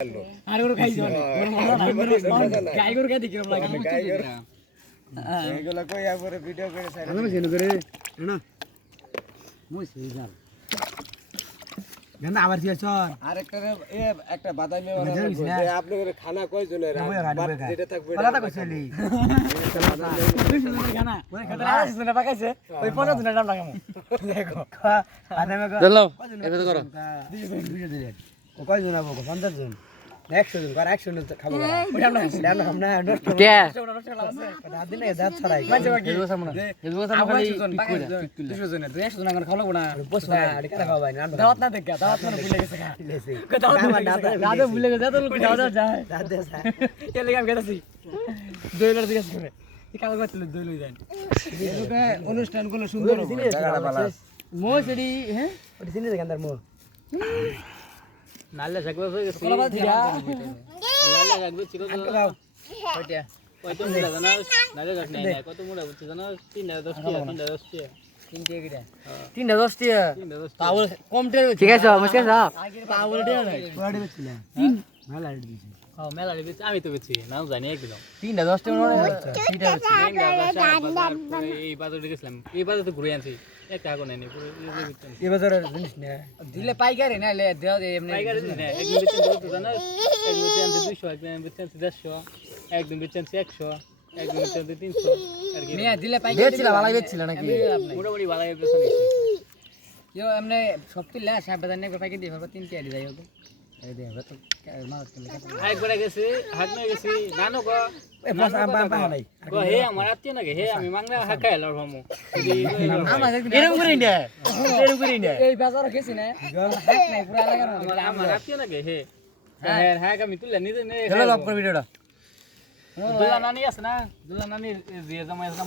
আর ওর খাই যাবে গাই গরু খাই দেখিও লাগে এগুলা কই একবারে ভিডিও করে ছাড়া আমি জেনে করে না মই সেই জাল গেন্দা আবার দিয়েছ আর একটা বাদামি ওরা আপনি করে খানা কয় জনের যেটা থাকবে পালাটা কইছলি খানা ওই খাতা আছে না পাকাইছে ওই 15 দিনের নাম লাগামু দেখো আদামে চলো এভাবে করো ভিডিও দিলেন ও কয় জন আবো 50 জন 100 জন আর 100 জন খাবো ওটা না ডান আমরা নষ্ট কে রাত দিনে দাঁত ছাড়াই মাঝে বাকি এজো সামনে এজো সামনে খালি পিক করে 200 জন 100 জন আর খাবো না বসো না আরে কাটা খাওয়া ভাই না দাওয়াত না দেখা দাওয়াত না ভুলে গেছে খা দাওয়াত ভুলে গেছে তো লোক দাওয়াত যায় দাওয়াত দে কে লাগা গেছি দইলার দিকে করে কি কাজ করতে দই লই যান এগুলো অনুষ্ঠান গুলো সুন্দর জায়গাটা ভালো মো সেডি হ্যাঁ ওটি সিনে দোকানদার মো নালে থাকবে হয়ে গেছে নালে থাকবে ছিল তো কয়টা কয়টা মুড়া জানা নালে গাছ নাই না কত মুড়া বুঝছ জানা 310 টাকা 310 টাকা পাউল কম টের ঠিক আছে নমস্কার স্যার পাউল টের নাই কোড়াড়ি বেছিল মেলা রেট দিছে হ্যাঁ মেলা রে আমি তো বেচি নাও জানি একদম 310 টাকা মনে সেটা এই বাজারে গেছিলাম এই বাজারে তো ঘুরে আনছি এক টাকা নাই এই বাজারের জিনিস না দিলে পাইকারি না লে দেও এমনি পাইকারি না এক দিন বেচেন তো জানা এক বেচেন 200 এক দিন বেচেন 150 একদিন বেচেন 100 একদিন বেচেন 300 আর কি মিয়া দিলে পাইকারি বেচছিল ভালো বেচছিল নাকি মোটামুটি ভালো বেচেন ইয়ো এমনি সব পিলা 7000 টাকা পাইকারি দিয়ে ফেলবা 3 টাকা যাই হবে এই দে হবে তো মাছ কেলে একবার গেছি হাট নিয়ে গেছি নানো গো এ পাঁচ পা নাই গো হে আমার আত্মীয় নাকি হে আমি মাংনা হাত খাই লড় ভামু আমার এরকম করে ইন্ডিয়া এরকম করে ইন্ডিয়া এই বাজারে গেছি না হাট নাই পুরা লাগার আমার আত্মীয় নাকি হে হ্যাঁ হ্যাঁ আমি তুলে নিজে নে হ্যালো লক করে ভিডিওটা দুলা নানি আছে না দুলা নানি যে জামাই আছে না